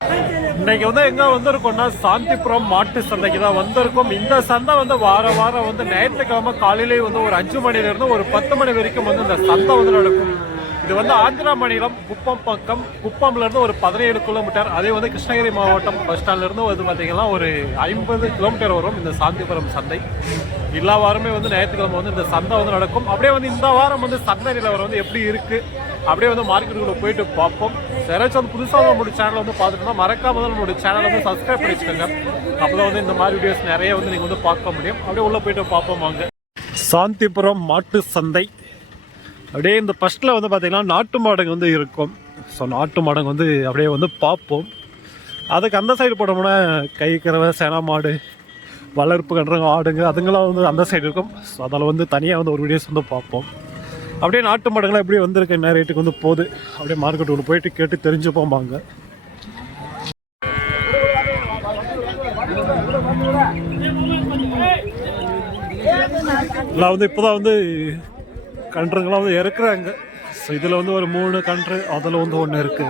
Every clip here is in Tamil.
இன்னைக்கு வந்து எங்க வந்திருக்கோம்னா சாந்திபுரம் மாட்டு சந்தைக்கு தான் வந்திருக்கோம். இந்த சந்தை வந்து வாரம் வந்து ஞாயிற்றுக்கிழமை காலையிலே வந்து ஒரு 5 மணில இருந்து ஒரு 10 மணி வரைக்கும் வந்து இந்த சந்தை வந்து நடக்கும். இது வந்து ஆந்திரா மாநிலம் குப்பம் பக்கம். குப்பம்ல இருந்து ஒரு 17 கிலோமீட்டர். அதே வந்து கிருஷ்ணகிரி மாவட்டம் பஸ் ஸ்டாண்ட்ல இருந்து வந்து பாத்தீங்கன்னா ஒரு 50 கிலோமீட்டர் வரும் இந்த சாந்திபுரம் சந்தை. எல்லா வாரமே வந்து ஞாயிற்றுக்கிழமை வந்து இந்த சந்தை வந்து நடக்கும். அப்படியே வந்து இந்த வாரம் வந்து சந்தை நிலவரம் வந்து எப்படி இருக்கு, அப்படியே வந்து மார்க்கெட்டுக்குள்ள போயிட்டு பார்ப்போம். யாராச்சும் வந்து புதுசாக நம்மளுடைய சேனல் வந்து பார்த்துட்டோம்னா மறக்காம தான் நம்மளுடைய சேனல் வந்து சப்ஸ்கிரைப் பண்ணி வச்சுக்கோங்க. அப்போதான் வந்து இந்த மாதிரி வீடியோஸ் நிறைய வந்து நீங்கள் வந்து பார்க்க முடியும். அப்படியே உள்ளே போயிட்டு பார்ப்போம் வாங்க. சாந்திபுரம் மாட்டு சந்தை. அப்படியே இந்த ஃபர்ஸ்ட்டில் வந்து பார்த்திங்கன்னா நாட்டு மாடுங்க வந்து இருக்கும். ஸோ நாட்டு மாடுங்க வந்து அப்படியே வந்து பார்ப்போம். அதுக்கு அந்த சைடு போட்டோம்னா கைக்கிறவ சேனா மாடு, வளர்ப்பு கன்றுங்க, ஆடுங்க, அதுங்களாம் வந்து அந்த சைடு இருக்கும். ஸோ அதில் வந்து தனியாக வந்து ஒரு வீடியோஸ் வந்து பார்ப்போம். அப்படியே நாட்டு மாடுங்களாம் எப்படி வந்திருக்கு, என்ன ரேட்டுக்கு வந்து போகுது, அப்படியே மார்க்கெட்டுக்குள்ள போயிட்டு கேட்டு தெரிஞ்சுப்போம் வாங்க. எல்லாம் வந்து இப்போதான் வந்து கன்றுங்களாம் வந்து இறக்குறாங்க. ஸோ இதில் வந்து ஒரு 3 கன்று, அதில் வந்து 1 இருக்கு.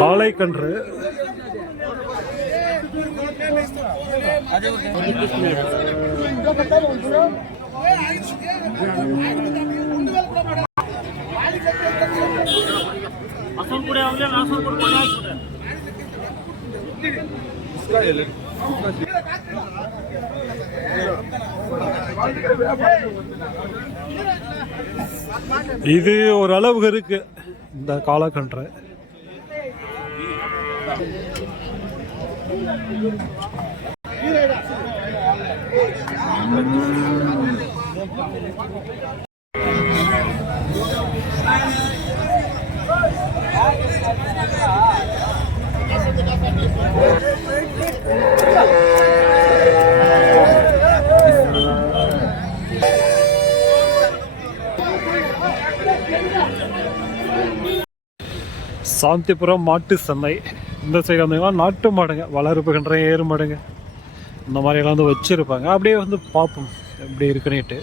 காளை கன்று இது ஒரு அளவுக்கு இருக்கு இந்த காளக்கன்று. சாந்திபுரம் மாட்டு சந்தை. இந்த சைடு வந்தீங்கன்னா நாட்டு மாடுங்க, வளர்ப்பு கன்ற ஏறு மாடுங்க, இந்த மாதிரியெல்லாம் வந்து வச்சுருப்பாங்க. அப்படியே வந்து பார்ப்போம் எப்படி இருக்குன்னுட்டு.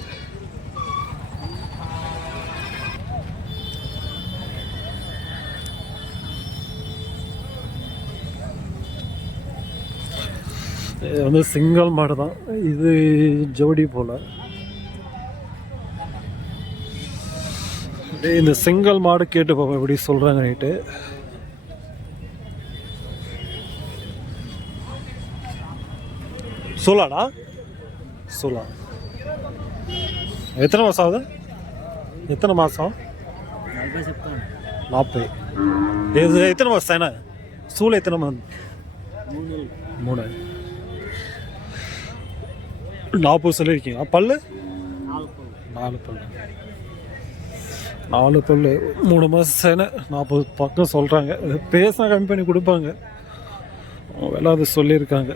இது வந்து சிங்கிள் மாடு தான், இது ஜோடி போல். இந்த சிங்கிள் மாடு கேட்டு பார்ப்போம் எப்படி சொல்கிறாங்கன்னுட்டு. சோலாடா சோலா. எத்தனை மாதம் ஆகுது? எத்தனை மாதம்? 40. இது எத்தனை மாதம் தானே? சூளை எத்தனை மாதம்? 3. 40 சொல்லியிருக்கீங்க. பல்லு 4 பல்லு. 4 பல்லு 3 மாதம் சேனை 40 பக்கம் சொல்கிறாங்க. பேசினா கம்மி பண்ணி கொடுப்பாங்க, விலை அது சொல்லியிருக்காங்க.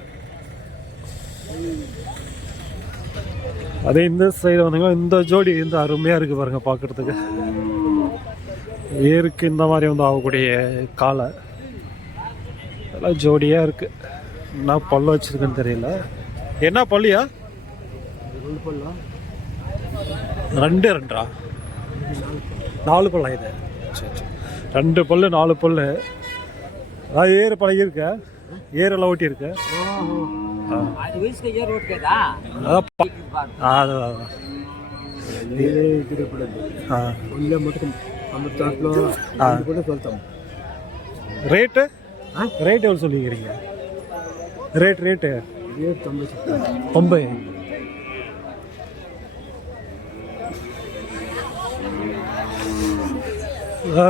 அதே இந்த சைடு வந்தீங்கன்னா இந்த ஜோடி இந்த அருமையாக இருக்குது பாருங்கள் பார்க்குறதுக்கு. ஏருக்கு இந்த மாதிரி வந்து ஆகக்கூடிய காலை எல்லாம் ஜோடியாக இருக்குது. என்ன பல்லு வச்சுருக்குன்னு தெரியல. என்ன பல்லியா? 2 4 பல்லா இது? சரி சரி, 2 பல்லு 4 பல்லு. அதாவது ஏறு பழகிருக்க, ஏரெல்லாம் ஓட்டி இருக்கு. ரேட்டு ரேட் எவ்வளோ சொல்லிக்கிறீங்க? ரேட்டு 90.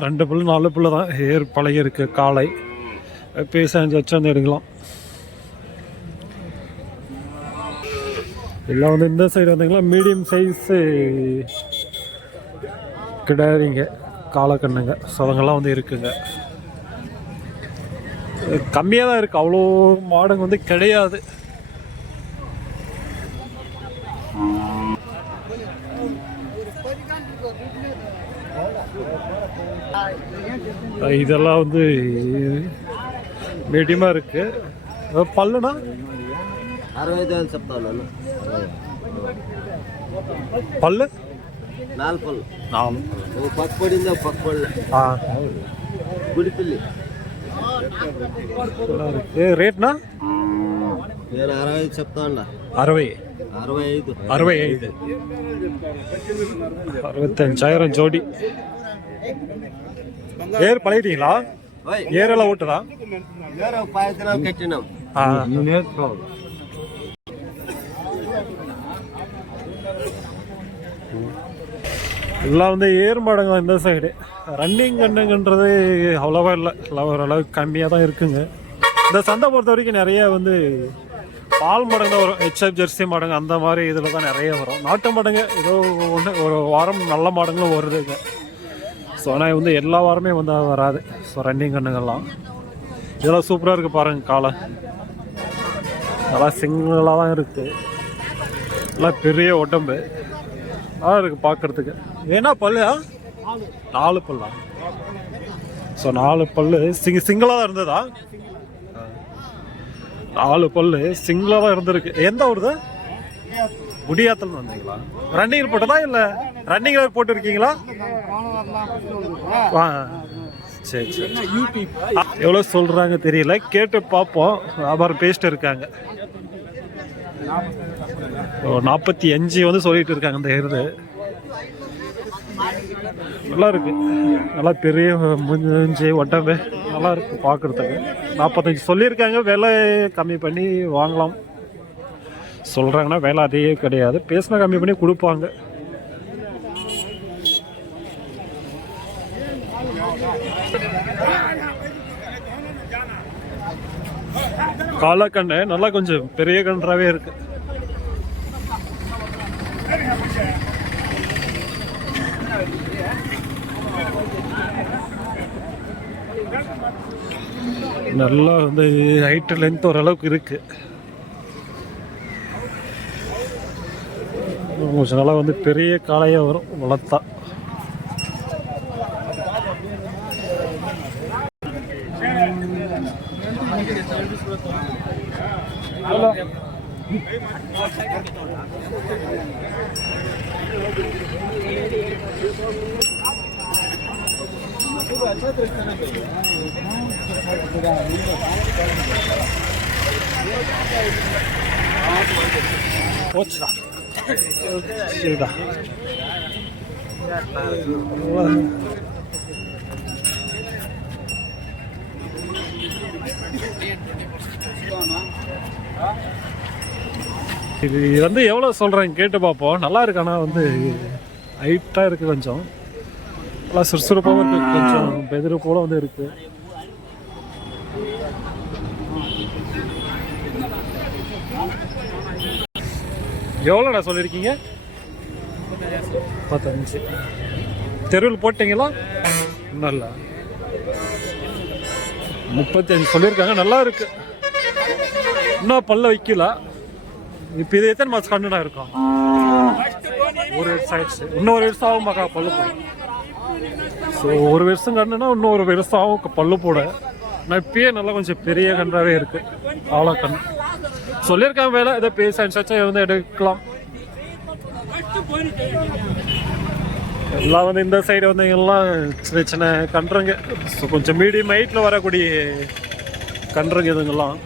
ரெண்டு புல்லு 4 புல்லு தான் ஏர் பழகி இருக்கு. காலை பேச 5 லட்சம் வந்து எடுக்கலாம். எல்லாம் வந்து இந்த சைடு வந்தீங்களா மீடியம் சைஸு கிடாரிங்க, காலக்கண்ணுங்க, சதங்கள்லாம் வந்து இருக்குங்க. கம்மியாக தான் இருக்குது, அவ்வளோ மாடுங்க வந்து கிடையாது. இதெல்லாம் வந்து மீடியமாக இருக்குது. పళ్ళునా 65 చెప్తాను. పళ్ళు 4 పళ్ళు. 4 పక్క పడింది, పక్క పళ్ళు. గుడిపిల్లి రేట్నా? నేను 65 చెప్తాను. 60 65 65 65,000 ஜோடி. ஏர் பழகிட்டீங்களா? ஏரெல்லாம் ஓட்டுதா? கட்டினோம். எல்லாம் வந்து ஏர் மாடுங்க இந்த சைடு. ரன்னிங் கண்ணுங்கன்றது அவ்வளோவா இல்லை, ஓரளவுக்கு கம்மியாக தான் இருக்குங்க. இந்த சந்தை பொறுத்த வரைக்கும் நிறைய வந்து பால் மாடுங்க தான் வரும், ஹெச்எஃப் ஜெர்சி மாடுங்க அந்த மாதிரி இதில் தான் நிறைய வரும். நாட்டு மாடுங்க ஏதோ ஒன்று ஒரு வாரம் நல்ல மாடுங்களும் வருதுங்க. ஸோ ஆனால் வந்து எல்லா வாரமே வந்து வராது. ஸோ ரன்னிங் கண்ணுங்கள்லாம் இதெல்லாம் சூப்பராக இருக்குது பாருங்கள். காலை நல்லா சிங்கிளாக தான் இருக்குது, நல்லா பெரிய உடம்பு நல்லா இருக்குது பார்க்குறதுக்கு. ஏன்னா பல்லு 4 பல்லா? ஸோ 4 பல்லு சிங்கிளாக தான் இருந்ததா? 4 பல்லு சிங்கிளாக தான் இருந்திருக்கு. எந்த ஊருது? குடியாத்தல் வந்தீங்களா? ரன்னிங்கில் போட்டதா இல்லை ரன்னிங்கில் போட்டுருக்கீங்களா? சரி சரி. எவ்வளோ சொல்கிறாங்க தெரியல, கேட்டு பார்ப்போம். வியாபாரம் பேசிட்டு இருக்காங்க. 45 வந்து சொல்லிட்டு இருக்காங்க. இந்த எருது நல்லா இருக்கு, நல்லா பெரிய மூஞ்சி உடம்பு நல்லா இருக்கு பார்க்குறதுக்கு. 45 சொல்லியிருக்காங்க. விலை கம்மி பண்ணி வாங்கலாம் சொல்கிறாங்கன்னா விலை அதே கிடையாது, பேசினா கம்மி பண்ணி கொடுப்பாங்க. காலக்கண்ணு நல்லா கொஞ்சம் பெரிய கன்றாவே இருக்கு. நல்லா வந்து ஹைட்டு லென்த் ஓரளவுக்கு இருக்கு. கொஞ்சம் நல்லா வந்து பெரிய காளையாக வரும் வளர்த்தா. போச்சுடா சரிடா. இது வந்து எவ்வளோ சொல்கிறேன் கேட்டு பார்ப்போம். நல்லா இருக்கு, ஆனால் வந்து ஹைட்டாக இருக்குது, கொஞ்சம் நல்லா சுறுசுறுப்பாகவும் இருக்குது, கொஞ்சம் பெதிரு போல வந்து இருக்குது. எவ்வளோடா சொல்லியிருக்கீங்க? 35. தெருவில் போட்டிங்களா? இன்னும் இல்லை, 35 சொல்லியிருக்காங்க. நல்லா இருக்கு, இன்னும் பல்ல வைக்கல. இப்போ இது எத்தனை மாதம் கண்டுனா இருக்கும்? 1 வருஷம் ஆயிடுச்சு. இன்னும் 1 வருஷம் ஆகும் மக்கா பல்லு போட. ஸோ 1 வருஷம் கண்டுனா இன்னும் 1 வருஷம் ஆகும் பல்லு போட. நான் இப்பயே நல்லா கொஞ்சம் பெரிய கன்றாவே இருக்கு. அவ்வளோ கண் சொல்லியிருக்காங்க. வேலை ஏதோ பேச அனுப்பிச்சா வந்து எடுக்கலாம். எல்லாம் வந்து இந்த சைடு வந்து எல்லாம் சின்ன சின்ன கன்றுங்க. ஸோ கொஞ்சம் மீடியம் ஹைட்டில் வரக்கூடிய கன்றுங்க இதுங்கெல்லாம்.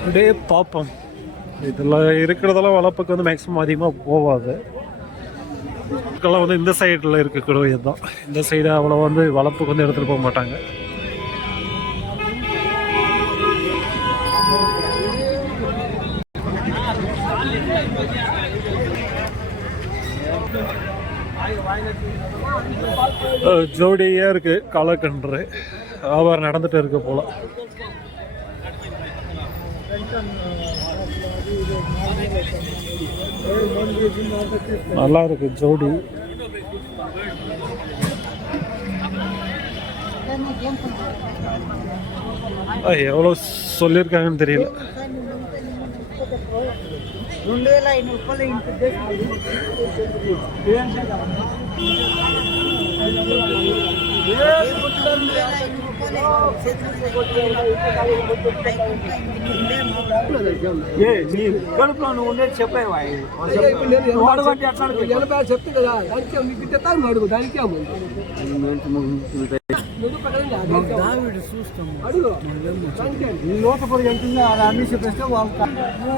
அப்படியே பார்ப்போம். இதெல்லாம் இருக்கிறதெல்லாம் வளர்ப்புக்கு வந்து மேக்ஸிமம் அதிகமாக போகாது. இதுக்கெல்லாம் வந்து இந்த சைடில் இருக்கக்கூடிய தான். இந்த சைடு அவ்வளோ வந்து வளர்ப்புக்கு வந்து எடுத்துகிட்டு போக மாட்டாங்க. ஜோடியாக இருக்குது காலக்கன்று. வியாபாரம் நடந்துட்டு இருக்கு போல. நல்லா இருக்கு ஜோடி. எவ்வளோ சொல்லியிருக்காங்கன்னு தெரியல. కడుపులో నువ్వు ఉండేది చెప్పేవా చెప్తే కదా దానికి మీకు గిట్టేస్తాను అడుగు దానికి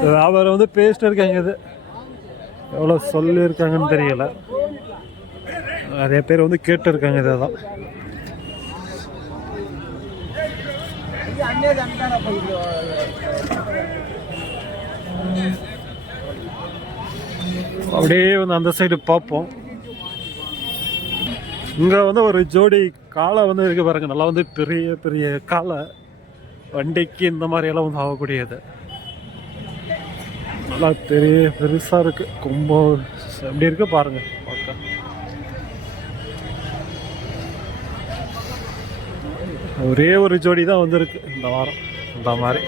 வியாபாரம் வந்து பேசிட்டு இருக்காங்க. இது எவ்வளோ சொல்லியிருக்காங்கன்னு தெரியல. நிறைய பேர் வந்து கேட்டு இருக்காங்க. இதான் அப்படியே வந்து அந்த சைடு பார்ப்போம். இங்கே வந்து ஒரு ஜோடி காளை வந்து இருக்கு பாருங்க. நல்லா வந்து பெரிய பெரிய காளை, வண்டிக்கு இந்த மாதிரி எல்லாம் வந்து ஆகக்கூடியது. நல்லா பெரிய பெருசாக இருக்கு. கும்பம் எப்படி இருக்கு பாருங்க. பார்க்க ஒரே ஒரு ஜோடி தான் வந்திருக்கு இந்த வாரம். இந்த மாதிரி